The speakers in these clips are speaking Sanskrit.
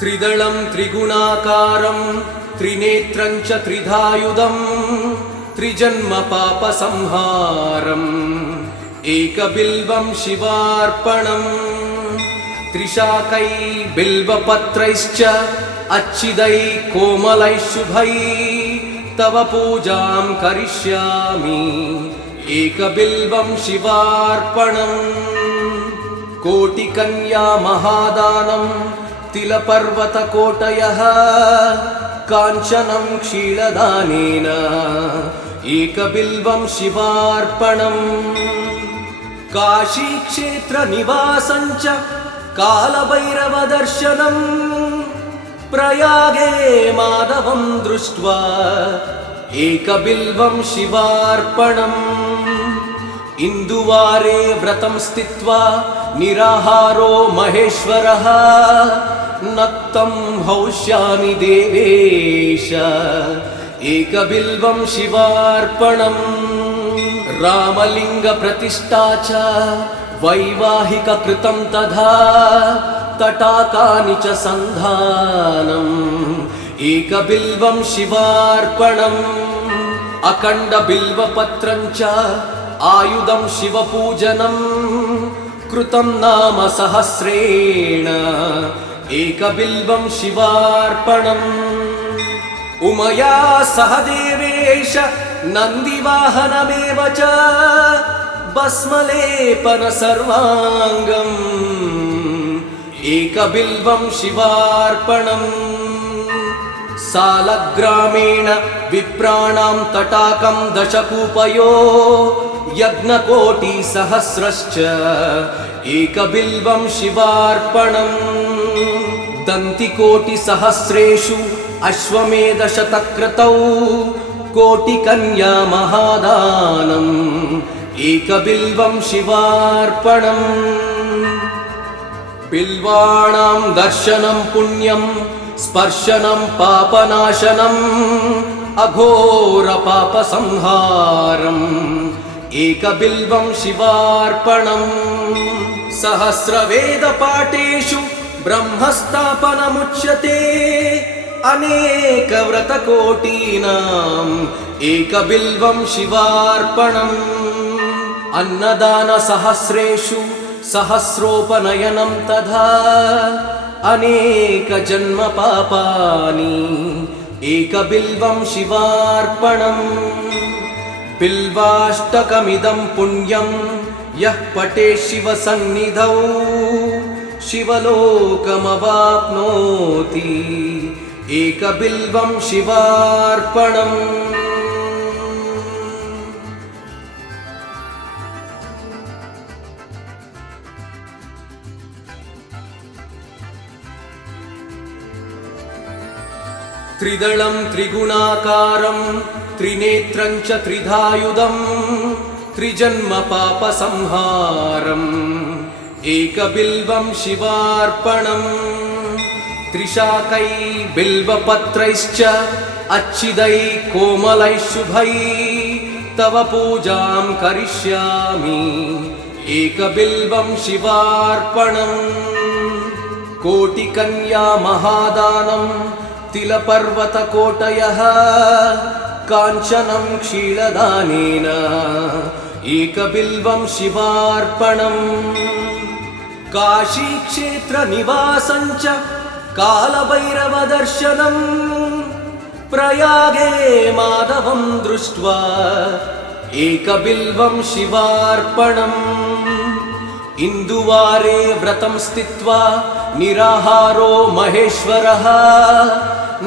त्रिदलं त्रिगुणाकारं त्रिनेत्रं च त्रिधायुधं त्रिजन्म पापसंहारम् एकबिल्वं शिवार्पणम् त्रिशाकै बिल्वपत्रैश्च अच्छिदै कोमलै शुभै तव पूजां करिष्यामि एकबिल्वं शिवार्पणम् कोटिकन्या महादानं तिलपर्वतकोटयः काञ्चनं क्षीरदानेन एकबिल्वं शिवार्पणम् काशीक्षेत्रनिवासं च कालभैरवदर्शनम् प्रयागे माधवं दृष्ट्वा एकबिल्वं शिवार्पणम् इन्दुवारे व्रतं स्थित्वा निराहारो महेश्वरः नक्तं हौष्यामि देवेश एकबिल्वं शिवार्पणम् रामलिङ्गप्रतिष्ठा च वैवाहिककृतं तथा तटाकानि च सन्धानम् एकबिल्वं शिवार्पणम् अखण्डबिल्वपत्रं च आयुधं शिवपूजनं कृतं नाम सहस्रेण एकबिल्वं शिवार्पणम् उमया सह देवेश नन्दिवाहनमेव च भस्मलेपन सर्वाङ्गम् एकबिल्वं शिवार्पणम् सालग्रामेण विप्राणां तटाकं दशकूपयो यज्ञकोटिसहस्रश्च एकबिल्वं शिवार्पणम् दन्तिकोटिसहस्रेषु अश्वमेधशतक्रतौ कोटिकन्या महादानम् एकबिल्वं शिवार्पणम् बिल्वाणां दर्शनं पुण्यं स्पर्शनं पापनाशनम् अघोरपापसंहारम् एकबिल्वं शिवार्पणम् सहस्रवेदपाठेषु ब्रह्मस्थापनमुच्यते अनेकव्रतकोटीनाम् एकबिल्वं शिवार्पणम् अन्नदानसहस्रेषु सहस्रोपनयनं तथा अनेकजन्मपापानि एकबिल्वं शिवार्पणम् बिल्वाष्टकमिदं पुण्यं यः पठेत् शिवसन्निधौ शिवलोकमवाप्नोति एकबिल्वं शिवार्पणम् त्रिदलं त्रिगुणाकारं त्रिनेत्रं च त्रिधायुधं त्रिजन्म पापसंहारम् एकबिल्वं शिवार्पणम् त्रिशाकै बिल्वपत्रैश्च अच्छिदै कोमलै शुभै तव पूजां करिष्यामि एकबिल्वं शिवार्पणम् कोटिकन्या महादानं तिलपर्वतकोटयः काञ्चनं क्षीरदानेन एकबिल्वं शिवार्पणम् काशीक्षेत्रनिवासं च कालभैरवदर्शनम् प्रयागे माधवं दृष्ट्वा एकबिल्वं शिवार्पणम् इन्दुवारे व्रतं स्थित्वा निराहारो महेश्वरः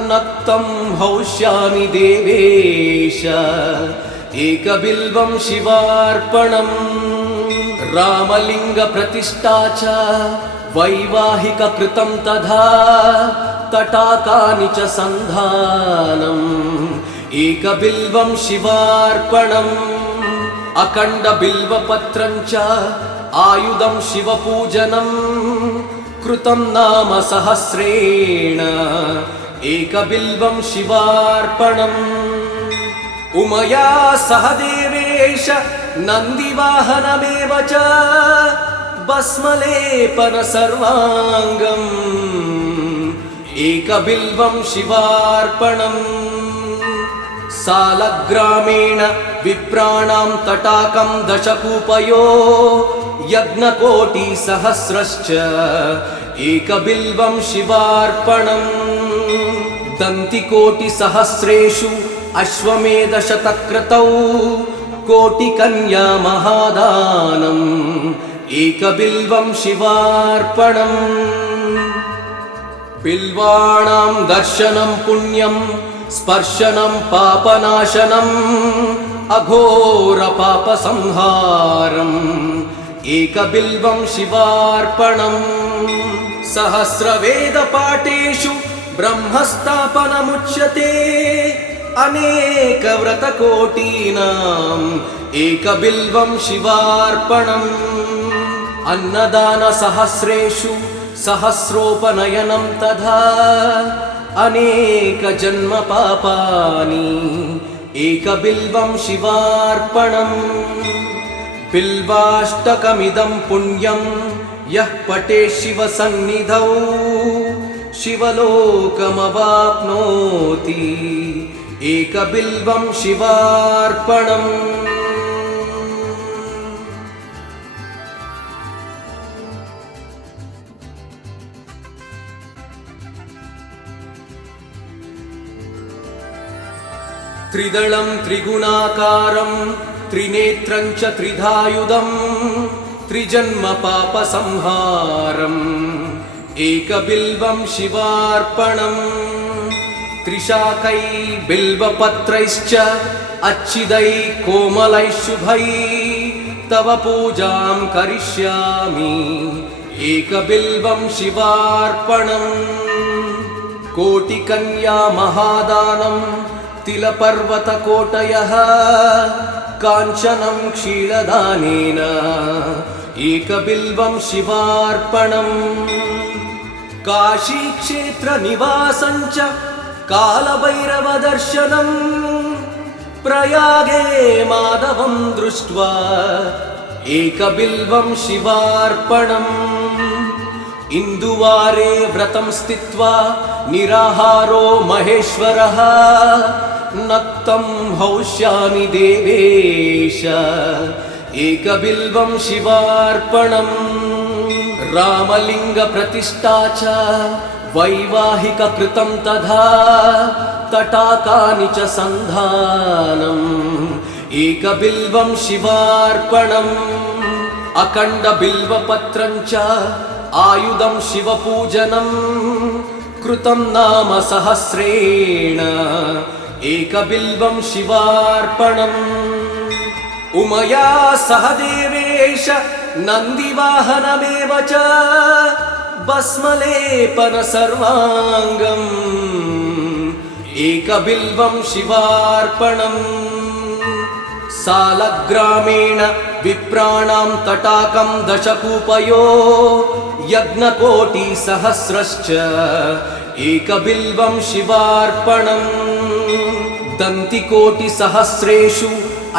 नक्तं हौष्यामि देवेश एकबिल्वं शिवार्पणम् रामलिङ्गप्रतिष्ठा च वैवाहिककृतं तथा तटाकानि च सन्धानम् एकबिल्वं शिवार्पणम् अखण्डबिल्वपत्रं च आयुधं शिवपूजनं कृतं नाम सहस्रेण एकबिल्वं शिवार्पणम् उमया सह देवेश नन्दिवाहनमेव च भस्मलेपन सर्वाङ्गम् एकबिल्वं शिवार्पणम् सालग्रामेण विप्राणां तटाकं दशकूपयो यज्ञकोटिसहस्रश्च एकबिल्वं शिवार्पणम् दन्तिकोटिसहस्रेषु अश्वमेधशतक्रतौ कोटिकन्या महादानम् एकबिल्वं शिवार्पणम् बिल्वाणां दर्शनं पुण्यं स्पर्शनं पापनाशनम् अघोरपापसंहारम् एकबिल्वं शिवार्पणम् सहस्रवेदपाठेषु ब्रह्मस्थापनमुच्यते अनेकव्रतकोटीनाम् एकबिल्वं शिवार्पणम् अन्नदानसहस्रेषु सहस्रोपनयनं तथा अनेकजन्मपापानि एकबिल्वं शिवार्पणम् बिल्वाष्टकमिदं पुण्यं यः पठेत् शिवसन्निधौ शिवलोकमवाप्नोति एकबिल्वं शिवार्पणम् त्रिदलं त्रिगुणाकारं त्रिनेत्रं च त्रिधायुधं त्रिजन्मपापसंहारम् एकबिल्वं शिवार्पणम् त्रिशाकै बिल्वपत्रैश्च अच्छिदै कोमलैः शुभै तव पूजां करिष्यामि एकबिल्वं शिवार्पणम् कोटिकन्या महादानं तिलपर्वतकोटयः काञ्चनं क्षीरदानेन एकबिल्वं शिवार्पणम् काशीक्षेत्रनिवासं च कालभैरवदर्शनम् प्रयागे माधवं दृष्ट्वा एकबिल्वं शिवार्पणम् इन्दुवारे व्रतं स्थित्वा निराहारो महेश्वरः नक्तं हौष्यामि देवेश एकबिल्वं शिवार्पणम् रामलिङ्गप्रतिष्ठा च वैवाहिककृतं तथा तटाकानि च सन्धानम् एकबिल्वं शिवार्पणम् अखण्डबिल्वपत्रं च आयुधं शिवपूजनं कृतं नाम सहस्रेण एकबिल्वं शिवार्पणम् उमया सह देवेश नन्दिवाहनमेव च भस्मलेपन सर्वाङ्गम् एकबिल्वं शिवार्पणम् सालग्रामेण विप्राणां तटाकं दशकूपयो यज्ञकोटिसहस्रश्च एकबिल्वं शिवार्पणम् दन्तिकोटिसहस्रेषु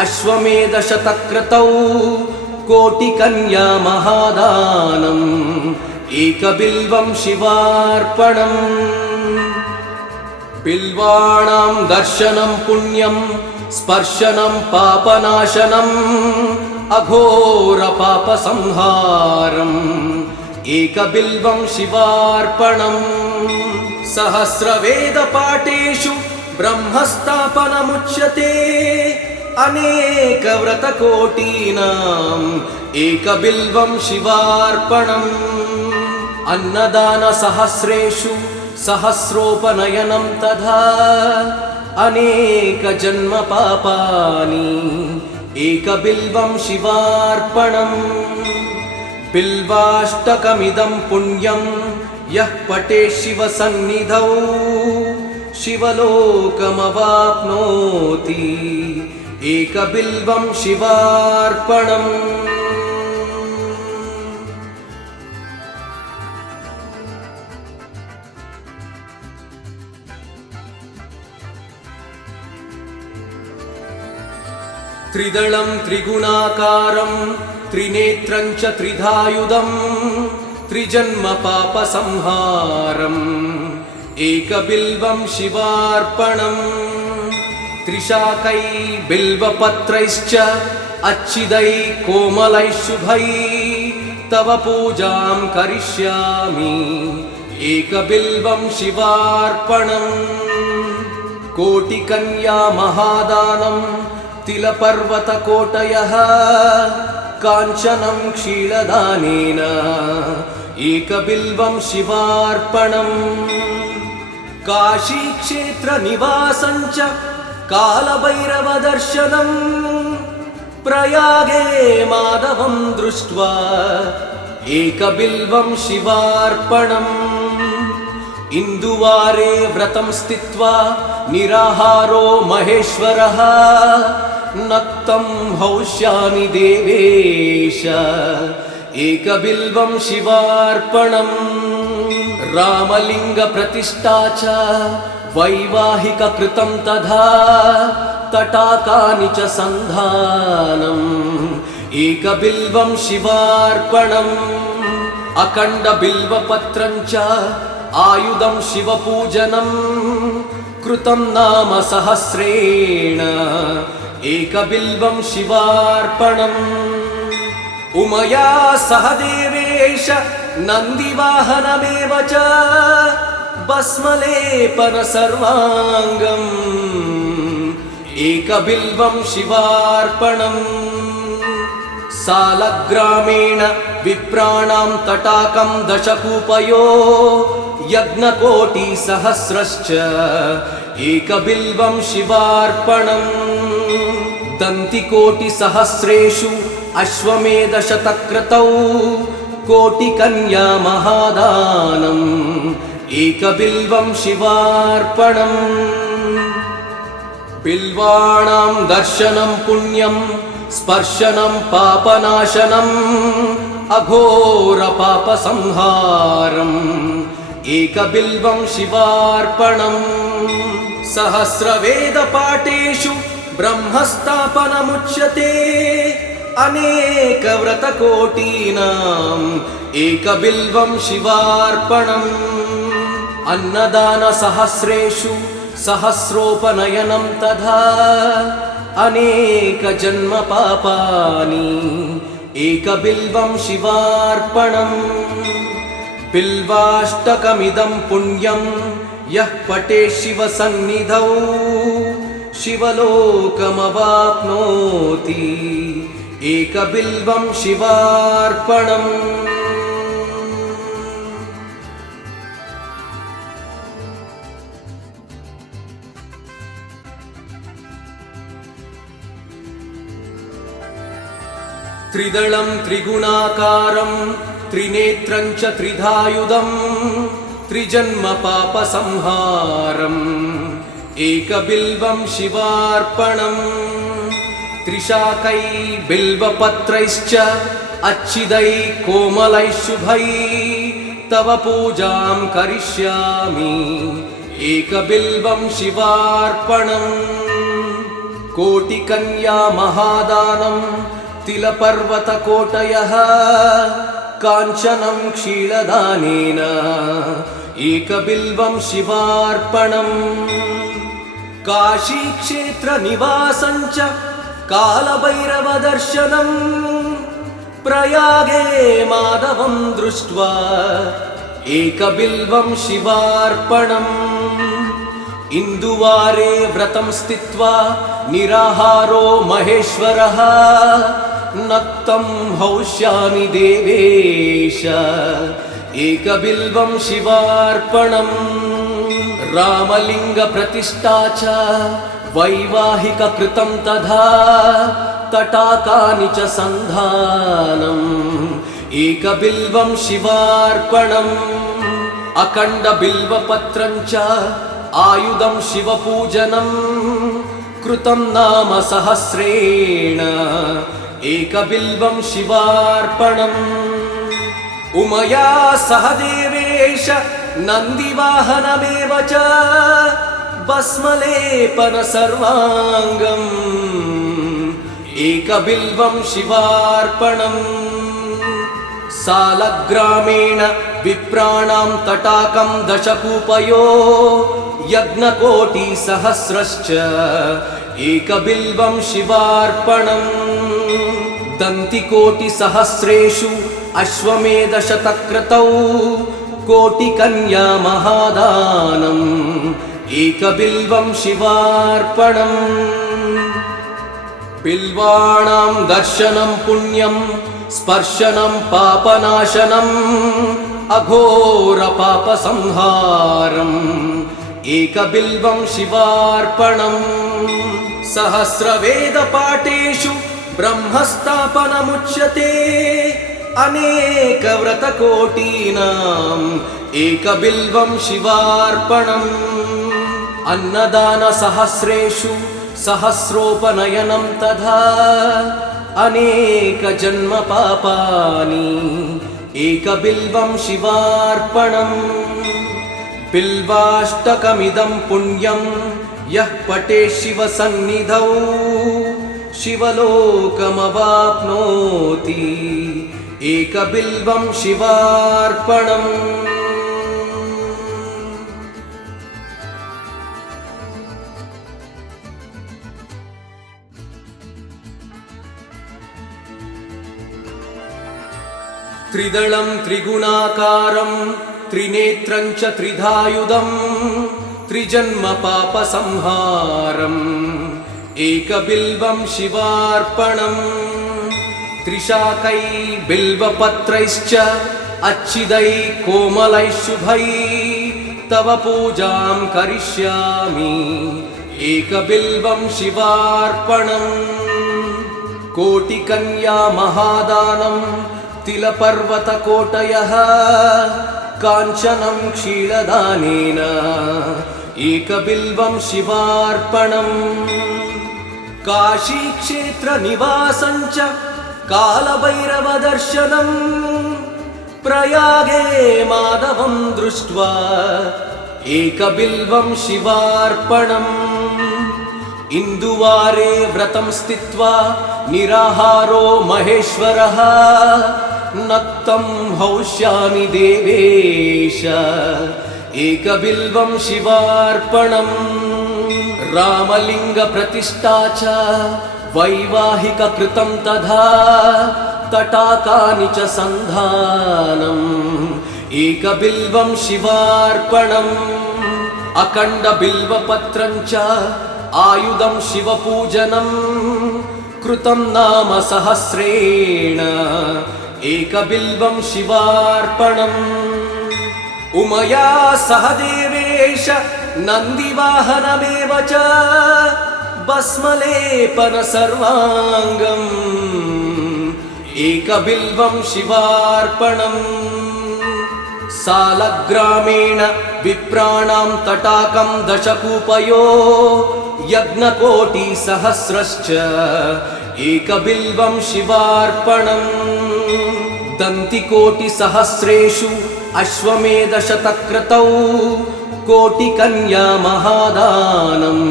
अश्वमेधशतक्रतौ कोटिकन्या महादानम् एकबिल्वं शिवार्पणम् बिल्वाणां दर्शनं पुण्यं स्पर्शनं पापनाशनम् अघोरपापसंहारम् एकबिल्वं शिवार्पणम् सहस्रवेदपाठेषु ब्रह्मस्थापनमुच्यते अनेकव्रतकोटीनाम् एकबिल्वं शिवार्पणम् अन्नदानसहस्रेषु सहस्रोपनयनं तथा अनेकजन्मपापानि एकबिल्वं शिवार्पणम् बिल्वाष्टकमिदं पुण्यं यः पठेत् शिवसन्निधौ शिवलोकमवाप्नोति एकबिल्वं शिवार्पणम् त्रिदलं त्रिगुणाकारं त्रिनेत्रं च त्रिधायुधं त्रिजन्मपापसंहारम् एकबिल्वं शिवार्पणम् त्रिशाकै बिल्वपत्रैश्च अच्छिदै कोमलैः शुभै तव पूजां करिष्यामि एकबिल्वं शिवार्पणम् कोटिकन्या महादानं तिलपर्वतकोटयः काञ्चनं क्षीरदानेन एकबिल्वं शिवार्पणम् काशीक्षेत्रनिवासं च कालभैरवदर्शनम् प्रयागे माधवं दृष्ट्वा एकबिल्वं शिवार्पणम् इन्दुवारे व्रतं स्थित्वा निराहारो महेश्वरः नक्तं हौष्यामि देवेश एकबिल्वं शिवार्पणम् रामलिङ्गप्रतिष्ठा च वैवाहिककृतं तथा तटाकानि च सन्धानम् एकबिल्वं शिवार्पणम् अखण्डबिल्वपत्रं च आयुधं शिवपूजनं कृतं नाम सहस्रेण एकबिल्वं शिवार्पणम् उमया सह देवेश नन्दिवाहनमेव च भस्मलेपन सर्वाङ्गम् एकबिल्वं शिवार्पणम् सालग्रामेण विप्राणां तटाकं दशकूपयो यज्ञकोटिसहस्रश्च एकबिल्वं शिवार्पणम् दन्तिकोटिसहस्रेषु अश्वमेधशतक्रतौ कोटिकन्या महादानम् एकबिल्वं शिवार्पणम् बिल्वाणां दर्शनं पुण्यं स्पर्शनं पापनाशनम् अघोरपापसंहारम् एकबिल्वं शिवार्पणम् सहस्रवेदपाठेषु ब्रह्मस्थापनमुच्यते अनेकव्रतकोटीनाम् एकबिल्वं शिवार्पणम् अन्नदानसहस्रेषु सहस्रोपनयनं तथा अनेकजन्मपापानि एकबिल्वं शिवार्पणम् बिल्वाष्टकमिदं पुण्यं यः पठेत् शिवसन्निधौ शिवलोकमवाप्नोति एकबिल्वं शिवार्पणम् त्रिदलं त्रिगुणाकारं त्रिनेत्रं च त्रिधायुधं त्रिजन्मपापसंहारम् एकबिल्वं शिवार्पणम् त्रिशाकै बिल्वपत्रैश्च अच्छिदै कोमलैः शुभै तव पूजां करिष्यामि एकबिल्वं शिवार्पणम् कोटिकन्या महादानं तिलपर्वतकोटयः काञ्चनं क्षीरदानेन एकबिल्वं शिवार्पणम् काशीक्षेत्रनिवासं च कालभैरवदर्शनम् प्रयागे माधवं दृष्ट्वा एकबिल्वं शिवार्पणम् इन्दुवारे व्रतं स्थित्वा निराहारो महेश्वरः नक्तं हौष्यामि देवेश एकबिल्वं शिवार्पणम् रामलिङ्गप्रतिष्ठा च वैवाहिककृतं तथा तटाकानि च सन्धानम् एकबिल्वं शिवार्पणम् अखण्डबिल्वपत्रं च आयुधं शिवपूजनं कृतं नाम सहस्रेण एकबिल्वं शिवार्पणम् उमया सह देवेश नन्दिवाहनमेव च भस्मलेपन सर्वाङ्गम् एकबिल्वं शिवार्पणम् सालग्रामेण विप्राणां तटाकं दशकूपयो यज्ञकोटिसहस्रश्च एकबिल्वं शिवार्पणम् दन्तिकोटिसहस्रेषु अश्वमेधशतक्रतौ कोटिकन्या महादानम् एकबिल्वं शिवार्पणम् बिल्वाणां दर्शनं पुण्यं स्पर्शनं पापनाशनम् अघोरपापसंहारम् एकबिल्वं शिवार्पणम् सहस्रवेदपाठेषु ब्रह्मस्थापनमुच्यते अनेकव्रतकोटीनाम् एकबिल्वं शिवार्पणम् अन्नदानसहस्रेषु सहस्रोपनयनं तथा अनेकजन्मपापानि एकबिल्वं शिवार्पणम् बिल्वाष्टकमिदं पुण्यं यः पठेत् शिवसन्निधौ शिवलोकमवाप्नोति एकबिल्वं शिवार्पणम् त्रिदलं त्रिगुणाकारं त्रिनेत्रं च त्रिधायुधं त्रिजन्मपापसंहारम् एकबिल्वं शिवार्पणम् त्रिशाकै बिल्वपत्रैश्च अच्छिदै कोमलैः शुभै तव पूजां करिष्यामि एकबिल्वं शिवार्पणम् कोटिकन्या महादानं तिलपर्वतकोटयः काञ्चनं क्षीरदानेन एकबिल्वं शिवार्पणम् काशीक्षेत्रनिवासं च कालभैरवदर्शनम् प्रयागे माधवं दृष्ट्वा एकबिल्वं शिवार्पणम् इन्दुवारे व्रतं स्थित्वा निराहारो महेश्वरः नक्तं हौष्यामि देवेश एकबिल्वं शिवार्पणम् रामलिङ्गप्रतिष्ठा च वैवाहिककृतं तथा तटाकानि च सन्धानम् एकबिल्वं शिवार्पणम् अखण्डबिल्वपत्रं च आयुधं शिवपूजनं कृतं नाम सहस्रेण एकबिल्वं शिवार्पणम् उमया सह देवेश नन्दिवाहनमेव च भस्मलेपन सर्वाङ्गम् एकबिल्वं शिवार्पणम् सालग्रामेण विप्राणां तटाकं दशकूपयो यज्ञकोटिसहस्रश्च एकबिल्वं शिवार्पणम् दन्तिकोटिसहस्रेषु अश्वमेधशतक्रतौ कोटिकन्या महादानम्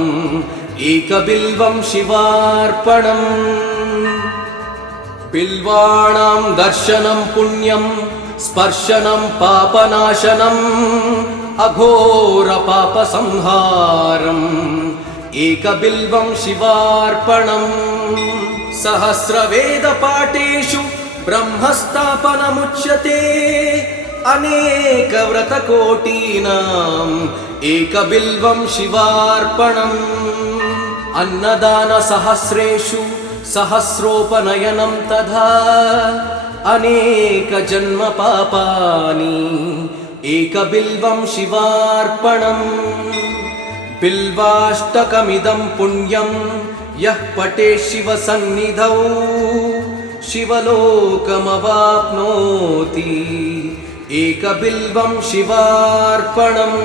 एकबिल्वं शिवार्पणम् बिल्वाणां दर्शनं पुण्यं स्पर्शनं पापनाशनम् अघोरपापसंहारम् एकबिल्वं शिवार्पणम् सहस्रवेदपाठेषु ब्रह्मस्थापनमुच्यते अनेकव्रतकोटीनाम् एकबिल्वं शिवार्पणम् अन्नदानसहस्रेषु सहस्रोपनयनं तथा अनेकजन्मपापानि एकबिल्वं शिवार्पणम् बिल्वाष्टकमिदं पुण्यं यः पठेत् शिवसन्निधौ शिवलोकमवाप्नोति एकबिल्वं शिवार्पणम्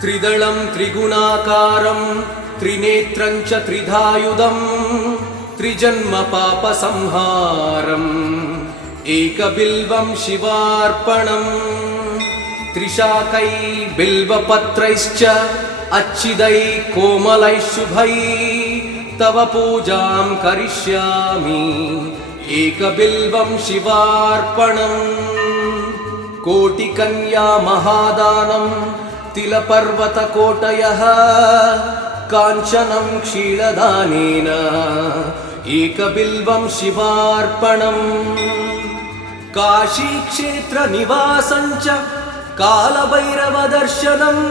त्रिदलं त्रिगुणाकारं त्रिनेत्रं च त्रिधायुधं त्रिजन्मपापसंहारम् एकबिल्वं शिवार्पणम् त्रिशाकै बिल्वपत्रैश्च अच्छिदै कोमलैः शुभै तव पूजां करिष्यामि एकबिल्वं शिवार्पणम् कोटिकन्या महादानं तिलपर्वतकोटयः काञ्चनं क्षीरदानेन एकबिल्वं शिवार्पणम् काशीक्षेत्रनिवासं च कालभैरवदर्शनम्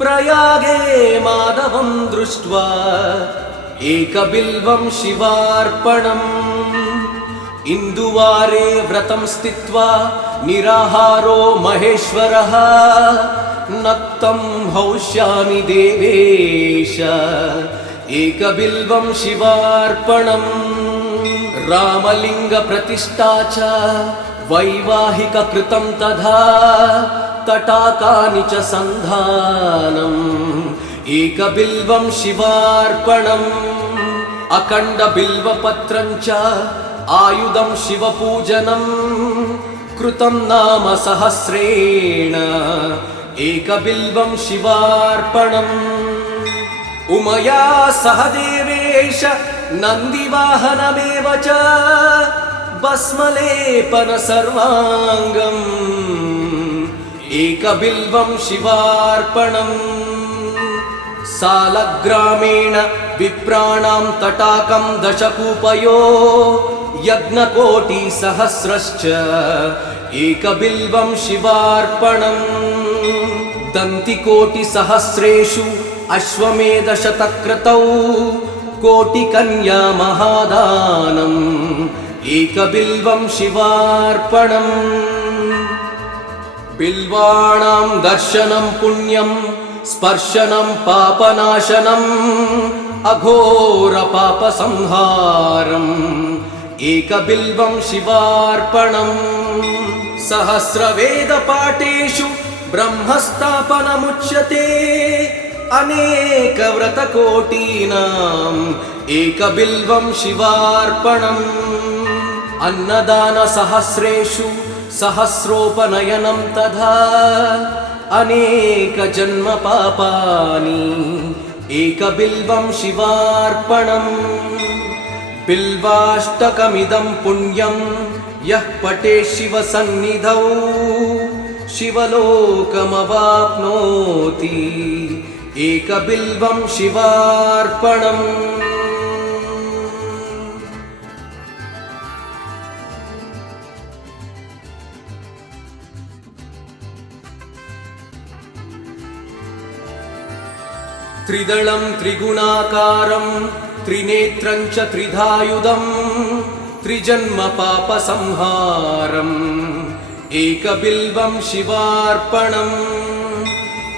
प्रयागे माधवं दृष्ट्वा एकबिल्वं शिवार्पणम् इन्दुवारे व्रतं स्थित्वा निराहारो महेश्वरः नक्तं हौष्यामि देवेश एकबिल्वं शिवार्पणम् रामलिङ्गप्रतिष्ठा च वैवाहिककृतं तथा तटाकानि च सन्धानम् एकबिल्वं शिवार्पणम् अखण्डबिल्वपत्रं च आयुधं शिवपूजनं कृतं नाम सहस्रेण एकबिल्वं शिवार्पणम् उमया सह देवेश नन्दिवाहनमेव च भस्मलेपन सर्वाङ्गम् एकबिल्वं शिवार्पणम् सालग्रामेण विप्राणां तटाकं दशकूपयो यज्ञकोटिसहस्रश्च एकबिल्वं शिवार्पणम् दन्तिकोटिसहस्रेषु अश्वमेधशतक्रतौ कोटिकन्या महादानम् एकबिल्वं शिवार्पणम् बिल्वाणां दर्शनं पुण्यं स्पर्शनं पापनाशनम् अघोरपापसंहारम् एकबिल्वं शिवार्पणम् सहस्रवेदपाठेषु ब्रह्मस्थापनमुच्यते अनेकव्रतकोटीनाम् एकबिल्वं शिवार्पणम् अन्नदानसहस्रेषु सहस्रोपनयनं तथा अनेकजन्मपापानि एकबिल्वं शिवार्पणम् बिल्वाष्टकमिदं पुण्यं यः पठेत् शिवसन्निधौ शिवलोकमवाप्नोति एकबिल्वं शिवार्पणम् त्रिदलं त्रिगुणाकारं त्रिनेत्रं च त्रिधायुधं त्रिजन्मपापसंहारम् एकबिल्वं शिवार्पणम्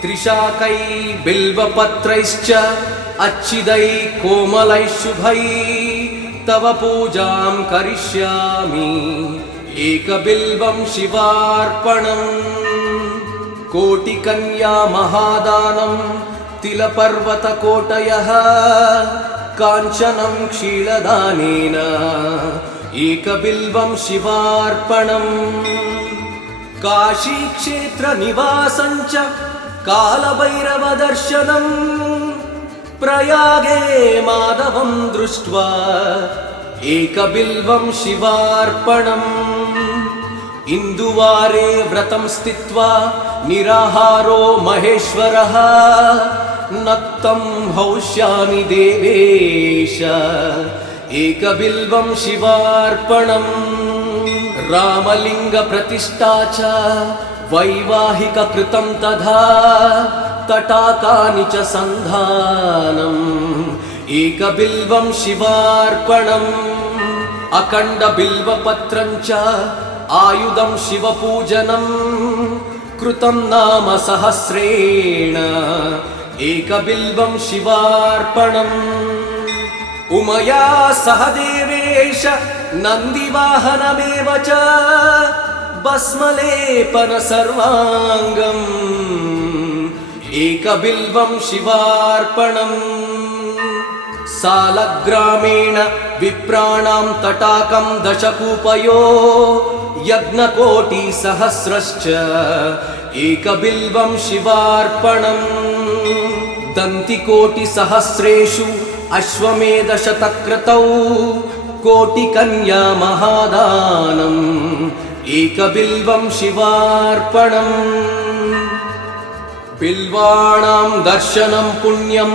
त्रिशाकै बिल्वपत्रैश्च अच्छिदै कोमलैः शुभै तव पूजां करिष्यामि एकबिल्वं शिवार्पणम् कोटिकन्या महादानं तिलपर्वतकोटयः काञ्चनं क्षीरदानेन एकबिल्वं शिवार्पणम् काशीक्षेत्रनिवासं च कालभैरवदर्शनम् प्रयागे माधवं दृष्ट्वा एकबिल्वं शिवार्पणम् इन्दुवारे व्रतं स्थित्वा निराहारो महेश्वरः नक्तं हौष्यामि देवेश एकबिल्वं शिवार्पणम् रामलिङ्गप्रतिष्ठा च वैवाहिककृतं तथा तटाकानि च सन्धानम् एकबिल्वं शिवार्पणम् अखण्डबिल्वपत्रं च आयुधं शिवपूजनं कृतं नाम सहस्रेण एकबिल्वं शिवार्पणम् उमया सह देवेश नन्दिवाहनमेव च भस्मलेपन सर्वाङ्गम् एकबिल्वं शिवार्पणम् सालग्रामेण विप्राणां तटाकं दशकूपयो यज्ञकोटिसहस्रश्च एकबिल्वं शिवार्पणम् दन्तिकोटिसहस्रेषु अश्वमेधशतक्रतौ कोटिकन्या महादानम् एकबिल्वं शिवार्पणम् बिल्वाणां दर्शनं पुण्यं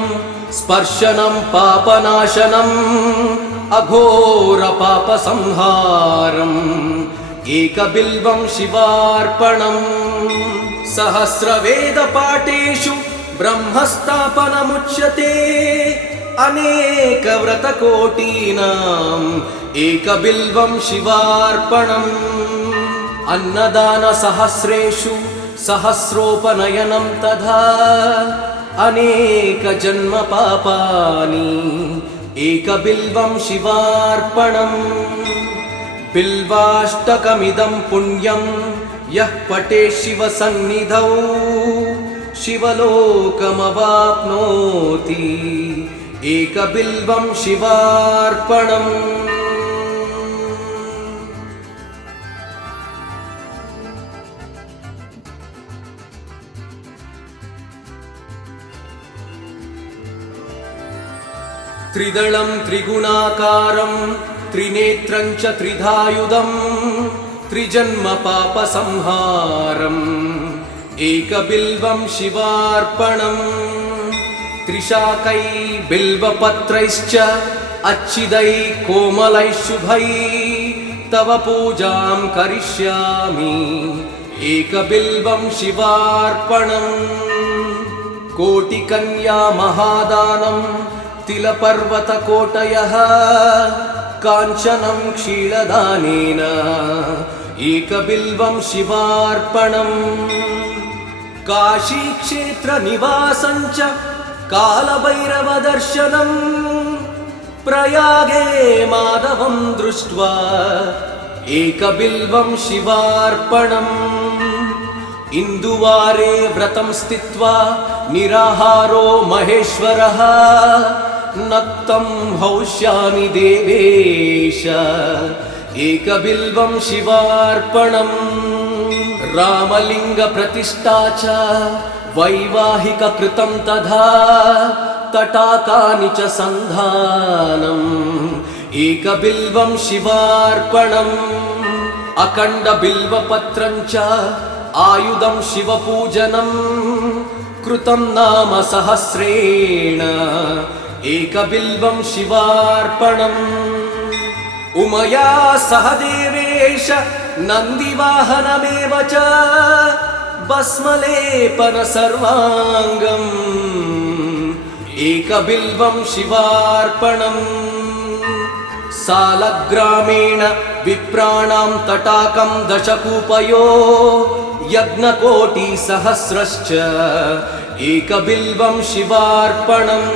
स्पर्शनं पापनाशनम् अघोरपापसंहारम् एकबिल्वं शिवार्पणम् सहस्रवेदपाठेषु ब्रह्मस्थापनमुच्यते अनेकव्रतकोटीनाम् एकबिल्वं शिवार्पणम् अन्नदानसहस्रेषु सहस्रोपनयनं तथा अनेकजन्मपापानि एकबिल्वं शिवार्पणम् बिल्वाष्टकमिदं पुण्यं यः पठेत् शिवसन्निधौ शिवलोकमवाप्नोति एकबिल्वं शिवार्पणम् त्रिदलं त्रिगुणाकारं त्रिनेत्रं च त्रिधायुधं त्रिजन्मपापसंहारम् एकबिल्वं शिवार्पणम् त्रिशाकै बिल्वपत्रैश्च अच्छिदै कोमलैः शुभै तव पूजां करिष्यामि एकबिल्वं शिवार्पणम् कोटिकन्या महादानं तिलपर्वतकोटयः काञ्चनं क्षीरदानेन एकबिल्वं शिवार्पणम् काशीक्षेत्रनिवासं च कालभैरवदर्शनम् प्रयागे माधवं दृष्ट्वा एकबिल्वं शिवार्पणम् इन्दुवारे व्रतं स्थित्वा निराहारो महेश्वरः नक्तं हौष्यामि देवेश एकबिल्वं शिवार्पणम् रामलिङ्गप्रतिष्ठा च वैवाहिककृतं तथा तटाकानि च सन्धानम् एकबिल्वं शिवार्पणम् अखण्डबिल्वपत्रं च आयुधं शिवपूजनं कृतं नाम सहस्रेण एकबिल्वं शिवार्पणम् उमया सह देवेश नन्दिवाहनमेव च भस्मलेपन सर्वाङ्गम् एकबिल्वं शिवार्पणम् सालग्रामेण विप्राणां तटाकं दशकूपयो यज्ञकोटिसहस्रश्च एकबिल्वं शिवार्पणम्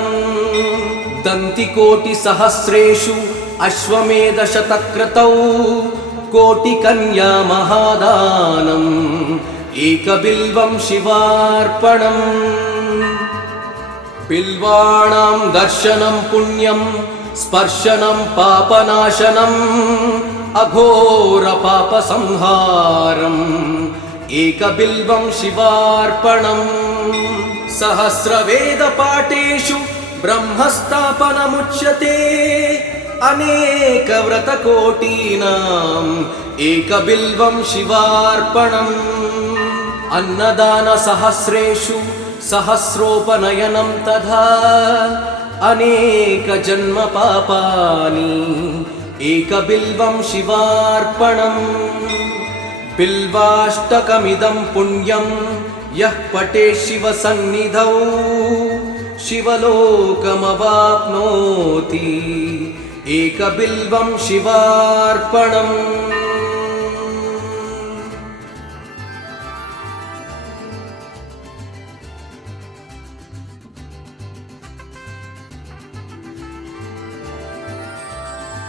दन्तिकोटिसहस्रेषु अश्वमेधशतक्रतौ कोटिकन्या महादानम् एकबिल्वं शिवार्पणम् बिल्वाणां दर्शनं पुण्यं स्पर्शनं पापनाशनम् अघोरपापसंहारम् एकबिल्वं शिवार्पणम् सहस्रवेदपाठेषु ब्रह्मस्थापनमुच्यते अनेकव्रतकोटीनाम् एकबिल्वं शिवार्पणम् अन्नदानसहस्रेषु सहस्रोपनयनं तथा अनेकजन्मपापानि एकबिल्वं शिवार्पणम् बिल्वाष्टकमिदं पुण्यं यः पठेत् शिवसन्निधौ शिवलोकमवाप्नोति एकबिल्वं शिवार्पणम्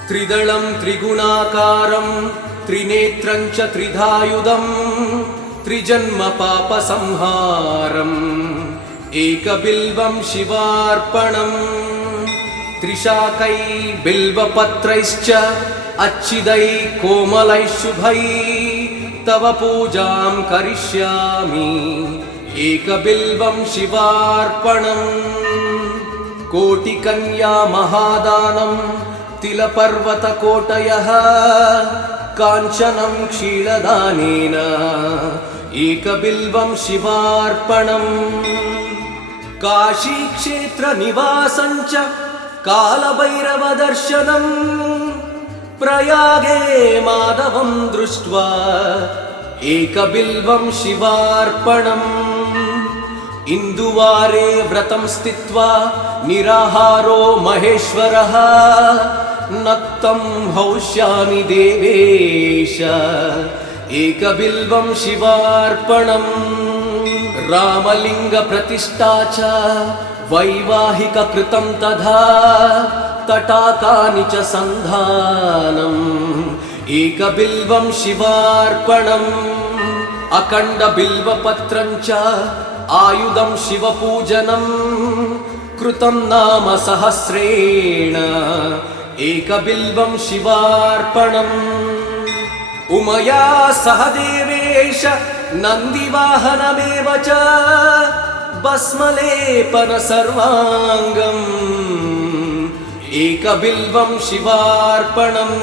त्रिदलं त्रिगुणाकारं त्रिनेत्रं च त्रिधायुधं त्रिजन्मपापसंहारम् एकबिल्वं शिवार्पणम् त्रिशाकै बिल्वपत्रैश्च अच्छिदै कोमलै शुभै तव पूजां करिष्यामि एकबिल्वं शिवार्पणम् कोटिकन्या महादानं तिलपर्वतकोटयः काञ्चनं क्षीरदानेन एकबिल्वं शिवार्पणम् काशीक्षेत्रनिवासं च कालभैरवदर्शनम् प्रयागे माधवं दृष्ट्वा एकबिल्वं शिवार्पणम् इन्दुवारे व्रतं स्थित्वा निराहारो महेश्वरः नक्तं हौष्यामि देवेश एकबिल्वं शिवार्पणम् रामलिङ्गप्रतिष्ठा च वैवाहिककृतं तथा तटाकानि च सन्धानम् एकबिल्वं शिवार्पणम् अखण्डबिल्वपत्रं च आयुधं शिवपूजनं कृतं नाम सहस्रेण एकबिल्वं शिवार्पणम् उमया सह देवेश नन्दिवाहनमेव च भस्मलेपन सर्वाङ्गम् एकबिल्वं शिवार्पणम्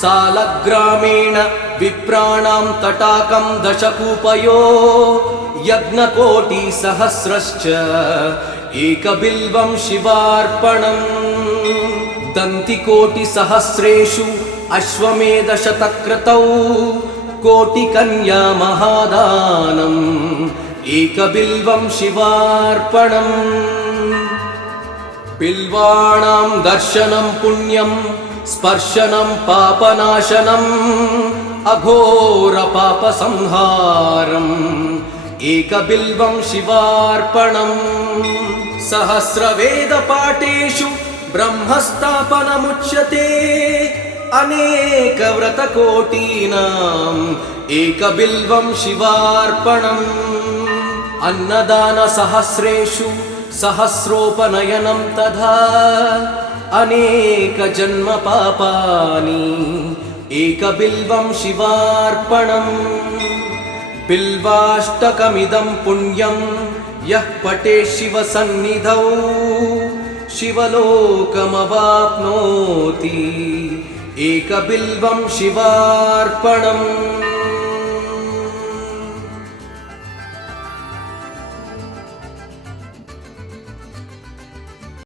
सालग्रामेण विप्राणां तटाकं दशकूपयो यज्ञकोटिसहस्रश्च एकबिल्वं शिवार्पणम् दन्तिकोटिसहस्रेषु अश्वमेधशतक्रतौ कोटिकन्या महादानम् एकबिल्वं शिवार्पणम् बिल्वाणां दर्शनं पुण्यं स्पर्शनं पापनाशनम् अघोरपापसंहारम् एकबिल्वं शिवार्पणम् सहस्रवेदपाठेषु ब्रह्मस्थापनमुच्यते अनेकव्रतकोटीनाम् एकबिल्वं शिवार्पणम् अन्नदानसहस्रेषु सहस्रोपनयनं तथा अनेकजन्मपापानि एकबिल्वं शिवार्पणम् बिल्वाष्टकमिदं पुण्यं यः पठेत् शिवसन्निधौ शिवलोकमवाप्नोति एकबिल्वं शिवार्पणम्